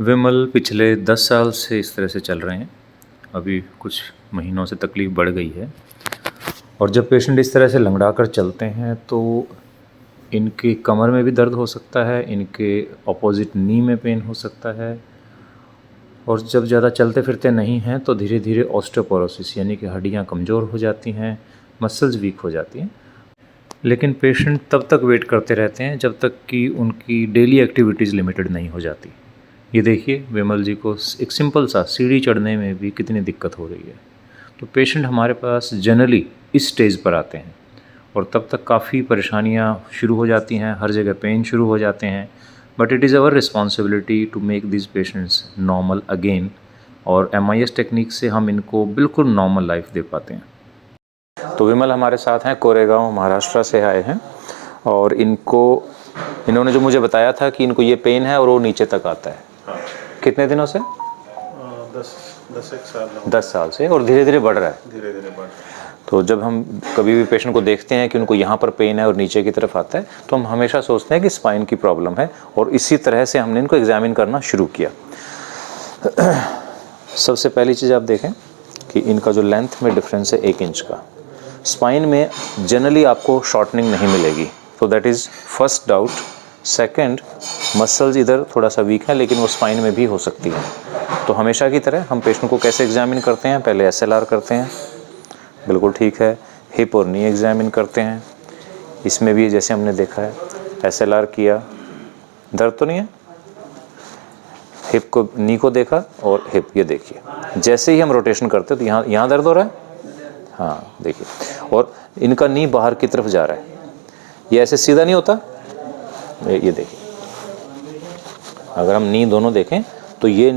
विमल पिछले 10 साल से इस तरह से चल रहे हैं। अभी कुछ महीनों से तकलीफ़ बढ़ गई है और जब पेशेंट इस तरह से लंगड़ा कर चलते हैं तो इनकी कमर में भी दर्द हो सकता है, इनके अपोज़िट नी में पेन हो सकता है और जब ज़्यादा चलते फिरते नहीं हैं तो धीरे धीरे ऑस्टियोपोरोसिस यानी कि हड्डियाँ कमज़ोर हो जाती हैं, मसल्स वीक हो जाती हैं। लेकिन पेशेंट तब तक वेट करते रहते हैं जब तक कि उनकी डेली एक्टिविटीज़ लिमिटेड नहीं हो जाती। ये देखिए विमल जी को एक सिंपल सा सीढ़ी चढ़ने में भी कितनी दिक्कत हो रही है। तो पेशेंट हमारे पास जनरली इस स्टेज पर आते हैं और तब तक काफ़ी परेशानियाँ शुरू हो जाती हैं, हर जगह पेन शुरू हो जाते हैं। But it is our responsibility to make this patients normal again और MIS टेक्निक से हम इनको बिल्कुल नॉर्मल लाइफ दे पाते हैं। तो विमल हमारे साथ हैं, कोरेगांव महाराष्ट्र से आए हैं और इन्होंने जो मुझे बताया था कि इनको ये पेन है और वो नीचे तक आता है। हाँ। कितने दिनों से? 10 साल से और धीरे धीरे बढ़ रहा है। धीरे धीरे बढ़ रहा है। तो जब हम कभी भी पेशेंट को देखते हैं कि उनको यहाँ पर पेन है और नीचे की तरफ आता है तो हम हमेशा सोचते हैं कि स्पाइन की प्रॉब्लम है और इसी तरह से हमने इनको एग्जामिन करना शुरू किया। सबसे पहली चीज़ आप देखें कि इनका जो लेंथ में डिफरेंस है 1 इंच का। स्पाइन में जनरली आपको शॉर्टनिंग नहीं मिलेगी, तो that is first doubt. Second, muscles इधर थोड़ा सा वीक है लेकिन वो स्पाइन में भी हो सकती है। तो हमेशा की तरह हम पेशेंट को कैसे एग्जामिन करते हैं? पहले SLR करते हैं, बिल्कुल ठीक है। हिप और नी एग्जामिन करते हैं, इसमें भी जैसे हमने देखा है SLR किया, दर्द तो नहीं है। हिप को, नी को देखा और हिप, ये देखिए जैसे ही हम रोटेशन करते हैं तो यहाँ दर्द हो रहा है। हाँ देखिए, और इनका नी बाहर की तरफ जा रहा है, ये ऐसे सीधा नहीं होता। ये देखिए, अगर हम नी दोनों देखें तो ये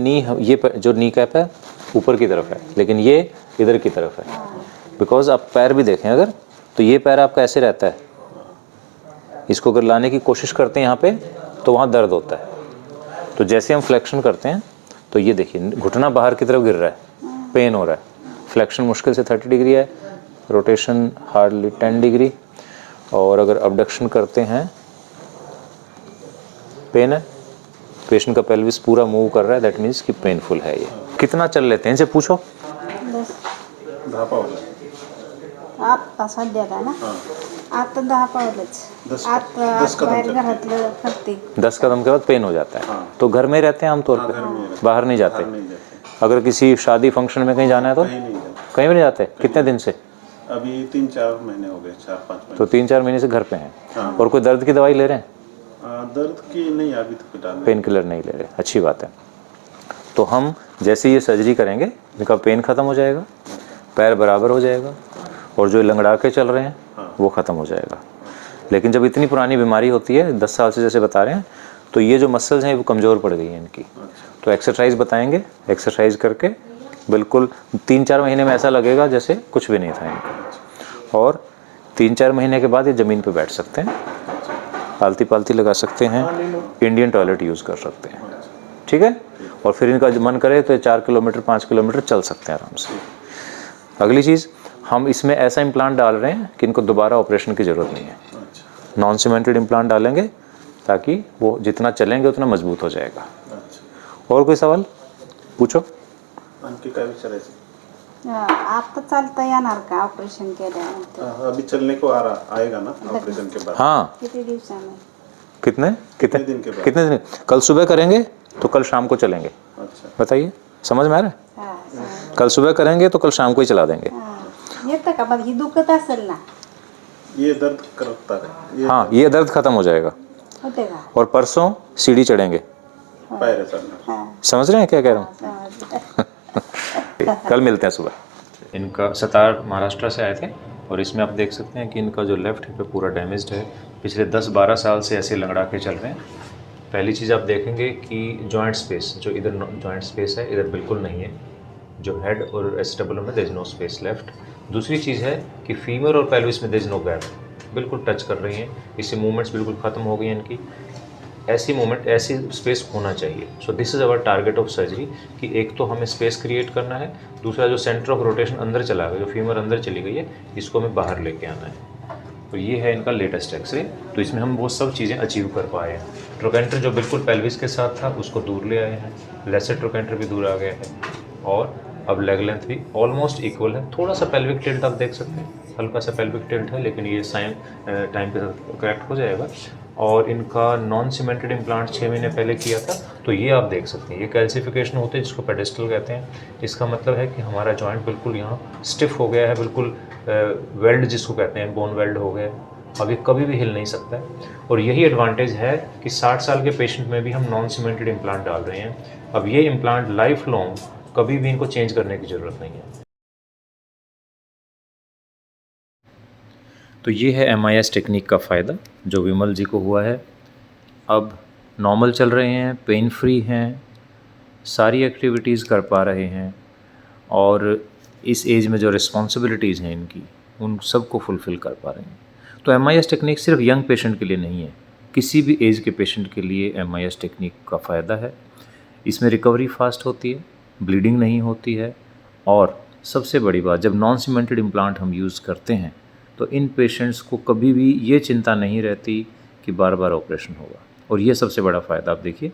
जो नी कैप है ऊपर की तरफ है लेकिन ये इधर की तरफ है। बिकॉज आप पैर भी देखें अगर, तो ये पैर आपका ऐसे रहता है, इसको अगर लाने की कोशिश करते हैं यहाँ पे तो वहाँ दर्द होता है। तो जैसे हम फ्लेक्शन करते हैं तो ये देखिए घुटना बाहर की तरफ गिर रहा है, पेन हो रहा है। फ्लेक्शन मुश्किल से 30 डिग्री है, रोटेशन हार्डली 10 डिग्री। और अगर अबडक्शन करते हैं पेन है, पेशेंट का पेल्विस पूरा मूव कर रहा है, दैट मीन्स कि पेनफुल है ये। कितना चल लेते हैं इनसे पूछो? 10 पावलं आता सध्या का ना, आता 10 पावलंच, आता 10 कदम बाहेर चलते. घरातलं करते. 10 कदम के बाद पेन हो जाता है। हाँ। तो घर में रहते हैं आमतौर हाँ, पे, घर में रहते हैं। बाहर नहीं जाते। बाहर नहीं जाते, अगर किसी शादी फंक्शन में कहीं जाना है तो कहीं नहीं जाते। कहीं भी नहीं जाते। कितने दिन से? अभी 3-4 महीने हो गए, 4-5 महीने। तो 3-4 महीने से घर पे हैं। हाँ। और कोई दर्द की दवाई ले रहे हैं? दर्द की नहीं, अभी तो फिलहाल नहीं। पेन किलर नहीं ले रहे, अच्छी बात है। तो हम जैसे ये सर्जरी करेंगे इनका पेन ख़त्म हो जाएगा, पैर बराबर हो जाएगा और जो लंगड़ा के चल रहे हैं वो ख़त्म हो जाएगा। लेकिन जब इतनी पुरानी बीमारी होती है 10 साल से जैसे बता रहे हैं, तो ये जो मसल्स हैं वो कमज़ोर पड़ गई हैं इनकी। तो एक्सरसाइज बताएंगे, एक्सरसाइज करके बिल्कुल 3-4 महीने में ऐसा लगेगा जैसे कुछ भी नहीं था इनका। और 3-4 महीने के बाद ये ज़मीन पे बैठ सकते हैं, पालती पालती लगा सकते हैं, इंडियन टॉयलेट यूज़ कर सकते हैं, ठीक है। और फिर इनका मन करे तो 4 किलोमीटर 5 किलोमीटर चल सकते हैं आराम से। अगली चीज़, हम इसमें ऐसा इम्प्लांट डाल रहे हैं कि इनको दोबारा ऑपरेशन की ज़रूरत नहीं है। नॉन सीमेंटेड इम्प्लांट डालेंगे ताकि वो जितना चलेंगे उतना मजबूत हो जाएगा। और कोई सवाल पूछो? आणखी काय विचारायचं? आता चालता येणार का ऑपरेशन केल्यानंतर? अभी चलने को आएगा ना ऑपरेशन के बाद? हाँ। किती दिवसांनी? कितने दिन के बाद? कितने दिन? कल सुबह करेंगे तो कल शाम को चलेंगे। अच्छा। बताइए, समझ में आ रहा है? हां, कल सुबह करेंगे तो कल शाम को ही चला देंगे। येतं का? बघ ही दुखत असेल ना, ये दर्द करता है, हाँ, ये दर्द खत्म हो जाएगा। होते का? और परसों सीढ़ी चढ़ेंगे। पैर चलना। हां, समझ रहे हैं क्या कह रहा हूँ? समजलं. कल मिलते हैं सुबह। इनका सतार महाराष्ट्र से आए थे और इसमें आप देख सकते हैं कि इनका जो लेफ्ट हिप है पूरा डैमेज्ड है। पिछले 10-12 साल से ऐसे लंगड़ा के चल रहे हैं। पहली चीज़ आप देखेंगे कि जॉइंट स्पेस, जो इधर जॉइंट स्पेस है इधर बिल्कुल नहीं है। जो हेड और एस्टेबुलम में there is no space left. दूसरी चीज़ है कि फीमर और पेल्विस में देयर इज नो गैप, बिल्कुल टच कर रही हैं। इससे मूवमेंट्स बिल्कुल ख़त्म हो गई हैं इनकी। ऐसी स्पेस होना चाहिए। So this is our target of surgery कि एक तो हमें स्पेस क्रिएट करना है, दूसरा जो सेंटर ऑफ रोटेशन अंदर चला गया, जो फीमर अंदर चली गई है, इसको हमें बाहर लेके आना है। तो ये है इनका लेटेस्ट एक्सरे। तो इसमें हम वो सब चीज़ें अचीव कर पाए हैं। ट्रोकेंटर जो बिल्कुल पेल्विस के साथ था उसको दूर ले आए हैं, लेसर ट्रोकेंटर भी दूर आ गया है, और अब लेग लेंथ भी ऑलमोस्ट इक्वल है। थोड़ा सा पेल्विक टिल्ट आप देख सकते हैं, हल्का सा पेल्विक टिल्ट है, लेकिन ये साइन टाइम के साथ करेक्ट हो जाएगा। और इनका नॉन सीमेंटेड इम्प्लांट 6 महीने पहले किया था, तो ये आप देख सकते हैं ये कैल्सिफिकेशन होते हैं जिसको पेडिस्टल कहते हैं। इसका मतलब है कि हमारा जॉइंट बिल्कुल यहाँ स्टिफ हो गया है, बिल्कुल वेल्ड जिसको कहते हैं, बोन वेल्ड हो गया है, अब ये कभी भी हिल नहीं सकता है। और यही एडवांटेज है कि 60 साल के पेशेंट में भी हम नॉन सीमेंटेड इम्प्लांट डाल रहे हैं। अब ये इम्प्लांट लाइफ लॉन्ग कभी भी इनको चेंज करने की ज़रूरत नहीं है। तो ये है MIS टेक्निक का फ़ायदा जो विमल जी को हुआ है। अब नॉर्मल चल रहे हैं, पेन फ्री हैं, सारी एक्टिविटीज़ कर पा रहे हैं, और इस एज में जो रिस्पॉन्सिबिलिटीज़ हैं इनकी उन सबको फुलफ़िल कर पा रहे हैं। तो MIS टेक्निक सिर्फ यंग पेशेंट के लिए नहीं है, किसी भी एज के पेशेंट के लिए MIS टेक्निक का फ़ायदा है। इसमें रिकवरी फास्ट होती है, ब्लीडिंग नहीं होती है, और सबसे बड़ी बात, जब नॉन सीमेंटेड इम्प्लांट हम यूज़ करते हैं तो इन पेशेंट्स को कभी भी ये चिंता नहीं रहती कि बार बार ऑपरेशन होगा। और ये सबसे बड़ा फ़ायदा, आप देखिए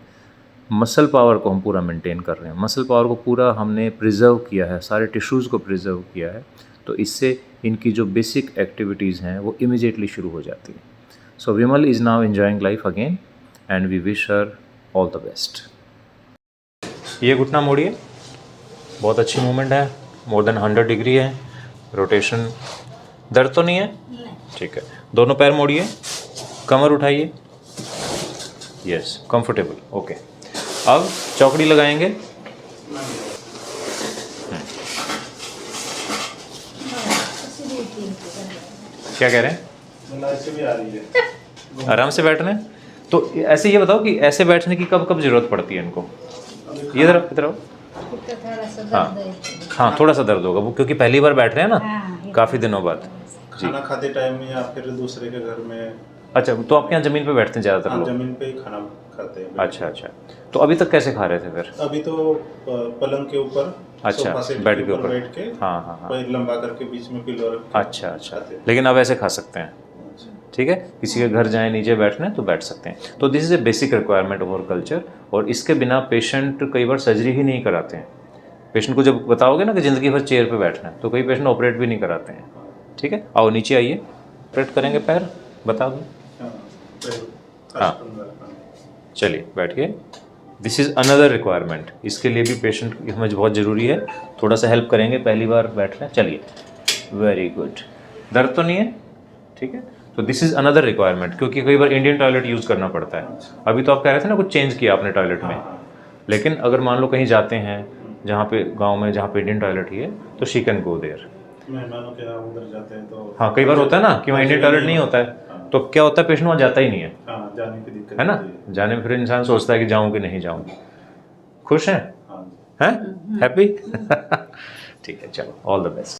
मसल पावर को हम पूरा मेंटेन कर रहे हैं, मसल पावर को पूरा हमने प्रिजर्व किया है, सारे टिश्यूज़ को प्रिजर्व किया है। तो इससे इनकी जो बेसिक एक्टिविटीज़ हैं वो इमिजिएटली शुरू हो जाती हैं। So Vimal is now enjoying life again and we wish her all the best. ये घुटना मोड़िए, बहुत अच्छी मूवमेंट है, मोर देन 100 डिग्री है रोटेशन। दर्द तो नहीं है? ठीक है। दोनों पैर मोड़िए, कमर उठाइए, यस कंफर्टेबल, ओके। अब चौकड़ी लगाएंगे, क्या कह रहे हैं? ऐसे भी आ रही है। आराम से बैठना है। तो ऐसे ये बताओ कि ऐसे बैठने की कब कब ज़रूरत पड़ती है इनको? ये इधर आओ। हाँ हाँ, थोड़ा सा दर्द होगा वो, क्योंकि पहली बार बैठ रहे हैं ना काफ़ी दिनों बाद। खाना खाते टाइम या फिर दूसरे के घर में। अच्छा, तो आपके यहाँ ज़मीन पे बैठते हैं ज़्यादातर हाँ, लोग? जमीन पे ही खाना खाते हैं। अच्छा अच्छा। तो अभी तक कैसे खा रहे थे फिर? अभी तो पलंग के ऊपर, अच्छा, सोफा सेट बेड के ऊपर बैठ के, हाँ हाँ हाँ, पैर लंबा करके बीच में पिलो रख के अच्छा अच्छा। खाते हैं। लेकिन अब ऐसे खा सकते हैं, अच्छा। ठीक है। किसी के घर जाएं नीचे बैठने तो बैठ सकते हैं। तो this is a basic requirement of our culture, और इसके बिना पेशेंट कई बार सर्जरी ही नहीं कराते हैं। पेशेंट को जब बताओगे ना कि ज़िंदगी भर चेयर पे बैठना है, तो कई पेशेंट ऑपरेट भी नहीं कराते हैं, ठीक है। आओ नीचे आइए, ऑपरेट करेंगे पैर, बता दो। हाँ, पैर हाँ। चलिए बैठिए। दिस इज़ अनदर रिक्वायरमेंट, इसके लिए भी पेशेंट की समझ बहुत ज़रूरी है। थोड़ा सा हेल्प करेंगे, पहली बार बैठ रहे हैं, चलिए वेरी गुड। दर्द तो नहीं है? ठीक है। तो दिस इज़ अनदर रिक्वायरमेंट, क्योंकि कई बार इंडियन टॉयलेट यूज़ करना पड़ता है। अभी तो आप कह रहे थे ना कुछ चेंज किया आपने टॉयलेट में, लेकिन अगर मान लो कहीं जाते हैं जहाँ पे गांव में जहाँ पे इंडियन टॉयलेट ही है, तो शी कैन गो देयर। मेहमानों के यहाँ उधर जाते हैं तो हाँ, कई बार होता है ना कि वहाँ इंडियन टॉयलेट नहीं होता है, तो क्या होता है पेशेंट वहाँ जाता ही नहीं है, हाँ, जाने की दिक्कत है ना। होती है। जाने में फिर इंसान सोचता है कि जाऊँ कि नहीं जाऊँ। खुश हैं? हाँ। हैं? हैप्पी? ठीक है, चलो ऑल द बेस्ट।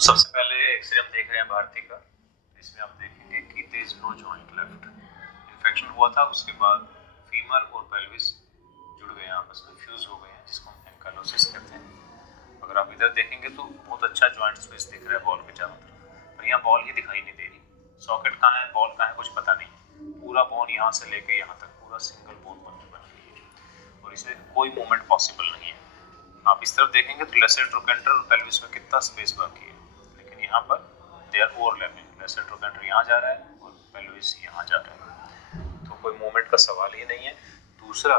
तो सबसे पहले एक्सरे हम देख रहे हैं भारती का। इसमें आप देखेंगे कि there is no joint left. Infection हुआ था, उसके बाद फीमर और पेल्विस जुड़ गए हैं, आपस में फ्यूज हो गए हैं, जिसको हम एंकाइलोसिस कहते हैं। अगर आप इधर देखेंगे तो बहुत अच्छा जॉइंट स्पेस दिख रहा है बॉल के चारों तरफ, पर यहाँ बॉल ही दिखाई नहीं दे रही। सॉकेट कहाँ है, बॉल कहाँ है, कुछ पता नहीं। पूरा बोन यहाँ से लेके यहाँ तक पूरा सिंगल बोन बन गई है और इसमें कोई मूवमेंट पॉसिबल नहीं है। आप इस तरफ देखेंगे तो लेसर ट्रोकेंटर और पेल्विस में कितना स्पेस बाकी है, लेकिन यहाँ पर they are overlapping. Lesser trochanter यहाँ जा रहा है और पेल्विस यहाँ जा रहा है, तो कोई मूवमेंट का सवाल ही नहीं है। दूसरा,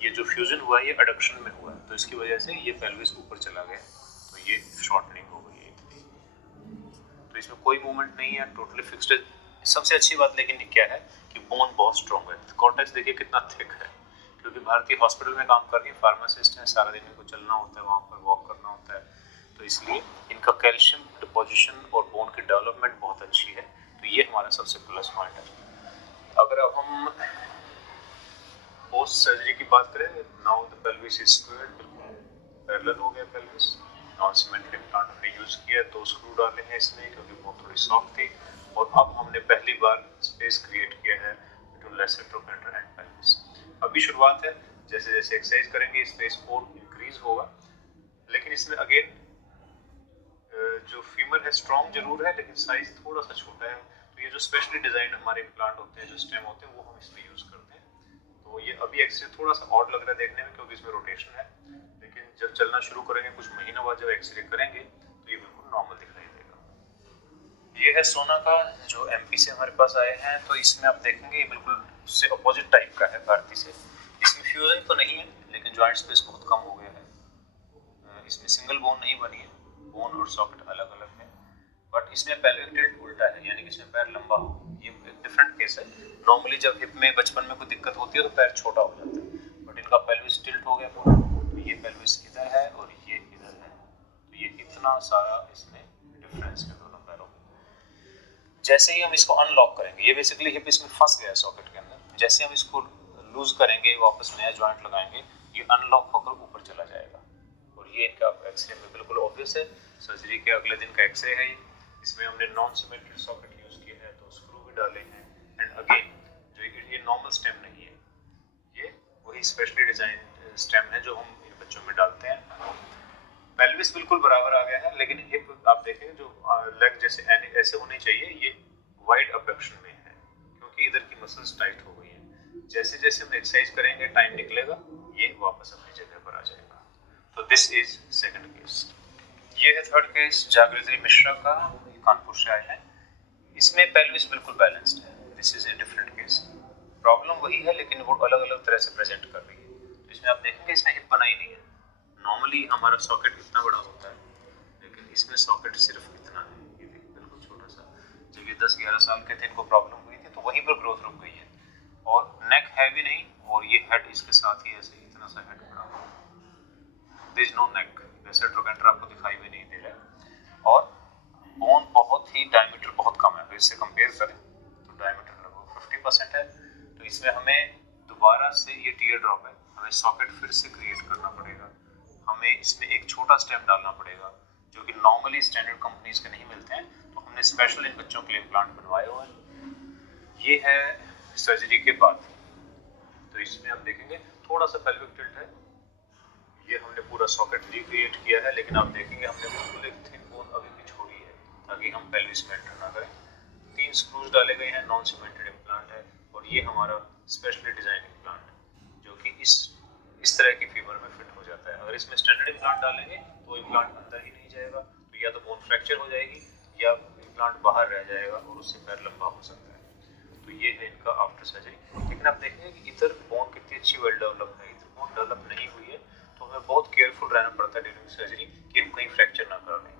ये जो फ्यूजन हुआ है ये एडक्शन में हुआ है, तो इसकी वजह से ये पेल्विस ऊपर चला गया, तो ये शॉर्टनिंग हो गई है इतनी। तो इसमें कोई मूवमेंट नहीं है, टोटली फिक्स्ड है। सबसे अच्छी बात लेकिन क्या है कि बोन बहुत स्ट्रॉन्ग है। कॉर्टेक्स देखिए कितना थिक है, क्योंकि भारतीय हॉस्पिटल में काम कर रही है, फार्मासिस्ट है, सारा दिन इनको चलना होता है, वहाँ पर वॉक करना होता है, तो इसलिए इनका कैल्शियम डिपोजिशन और बोन की डेवलपमेंट बहुत अच्छी है। तो ये हमारा सबसे प्लस पॉइंट है। अगर अब हम पोस्ट सर्जरी की बात करें, now the pelvis is squared, बिल्कुल पैरेलल हो गया पेल्विस। नॉन सीमेंटेड इम्प्लांट हमने यूज किया, 2 स्क्रू डाले हैं इसमें क्योंकि वो थोड़ी सॉफ्ट थी, और अब हमने पहली बार स्पेस क्रिएट किया है between lesser trochanter and pelvis. अभी शुरुआत है, जैसे जैसे एक्सरसाइज करेंगे स्पेस और इंक्रीज होगा, लेकिन इसमें अगेन जो फीमर है स्ट्रॉन्ग जरूर है, लेकिन साइज थोड़ा सा छोटा है। तो ये जो स्पेशली डिजाइन हमारे इम्प्लांट होते हैं, जो स्टेम होते हैं, वो हम इसमें यूज करते हैं। तो ये अभी एक्सरे थोड़ा सा ऑड लग रहा है देखने में, क्योंकि इसमें रोटेशन है, लेकिन जब चलना शुरू करेंगे कुछ महीनों बाद जब एक्सरे करेंगे तो ये बिल्कुल नॉर्मल दिखाई देगा। ये है सोना का, जो एमपी से हमारे पास आए हैं। तो इसमें आप देखेंगे ये बिल्कुल उससे अपोजिट टाइप का है भारती से। इसमें फ्यूजन तो नहीं है, लेकिन जॉइंट स्पेस बहुत कम हो गया है। इसमें सिंगल बोन नहीं बनी है, बोन और सॉकेट अलग अलग है, बट इसमें पेल्विक टिल्ट उल्टा है, यानी कि इसमें पैर लंबा हो। ये एक डिफरेंट केस है। नॉर्मली जब हिप में बचपन में कोई दिक्कत होती है तो पैर छोटा हो जाता है, बट इनका पेल्विस टिल्ट हो गया पूरा। तो ये पेल्विस इधर है और ये इधर है, तो ये इतना सारा इसमें डिफरेंस है दोनों पैरों में। जैसे ही हम इसको अनलॉक करेंगे, ये बेसिकली हिप इसमें फंस गया है सॉकेट के अंदर, जैसे हम इसको लूज करेंगे, वापस नया जॉइंट लगाएंगे, ये अनलॉक होकर ऊपर चला जाएगा। और ये इनका एक्सरे में बिल्कुल ऑब्वियस है। सर्जरी के अगले दिन का एक्सरे है ये। इसमें हमने नॉन सीमेंटेड सॉकेट यूज किया है, तो स्क्रू भी डाले हैं, एंड अगेन जो ये नॉर्मल स्टेम नहीं है, ये वही स्पेशली डिजाइन स्टेम है जो हम इन बच्चों में डालते हैं। पेल्विस बिल्कुल बराबर आ गया है, लेकिन हिप आप देखेंगे जो लेग जैसे ऐसे होनी चाहिए, ये वाइड अबडक्शन में है, क्योंकि इधर की मसल्स टाइट हो गई हैं। जैसे जैसे हम एक्सरसाइज करेंगे टाइम निकलेगा, ये वापस अपनी जगह पर आ जाएगा। तो दिस इज सेकंड केस। ये है थर्ड केस जागृति मिश्रा का, कानपुर से आए हैं। इसमें पेल्विस बिल्कुल बैलेंस्ड है। This is a different case. Problem वही है, लेकिन वो अलग अलग तरह से प्रेजेंट कर रही है। इसमें आप देखेंगे इसमें हिप बना ही नहीं है। नॉर्मली हमारा सॉकेट इतना बड़ा होता है, लेकिन इसमें सॉकेट सिर्फ इतना है, ये देखिए बिल्कुल छोटा सा। जब ये 10-11 साल के थे, इनको प्रॉब्लम हुई थी, तो वहीं पर ग्रोथ रुक गई है। और नेक हैवी नहीं, और ये हेड इसके साथ ही ऐसे इतना सा हेड बड़ा हुआ। There is no neck, lesser trochanter आपको दिखाई भी नहीं दे रहा है, और बोन बहुत ही डायमीटर बहुत कम है। तो इससे कंपेयर करें तो डायमीटर लगभग 50% है। तो इसमें हमें दोबारा से, ये टीयर ड्रॉप है, हमें सॉकेट फिर से क्रिएट करना पड़ेगा। हमें इसमें एक छोटा स्टेम डालना पड़ेगा, जो कि नॉर्मली स्टैंडर्ड कंपनीज के नहीं मिलते हैं। तो हमने स्पेशल इन बच्चों के लिए इम्प्लांट बनवाए हुए हैं। ये है सर्जरी के बाद। तो इसमें आप देखेंगे थोड़ा सा पेल्विक टिल्ट है। ये हमने पूरा सॉकेट रिक्रिएट किया है, लेकिन आप देखेंगे हमने बिल्कुल एक थिन बोन अभी भी छोड़ी है, ताकि हम पेल्विस में एंटर ना करें। 3 स्क्रूज डाले गए हैं, नॉन सीमेंटेड इम्प्लांट है, और ये हमारा स्पेशली डिजाइन इम्प्लांट, जो कि इस तरह की फीवर में फिट हो जाता है। अगर इसमें स्टैंडर्ड इम्प्लांट डालेंगे तो इम्प्लांट अंदर ही नहीं जाएगा, तो या तो बोन फ्रैक्चर हो जाएगी या इम्प्लांट बाहर रह जाएगा और उससे पैर लंबा हो सकता है। तो ये है इनका आफ्टर सर्जरी। लेकिन आप देखेंगे कि इधर बोन कितनी अच्छी वेल डेवलप है, इधर बोन डेवलप नहीं हुई है, तो हमें बहुत केयरफुल रहना पड़ता है ड्यूरिंग सर्जरी कि हम कहीं फ्रैक्चर ना कर लें।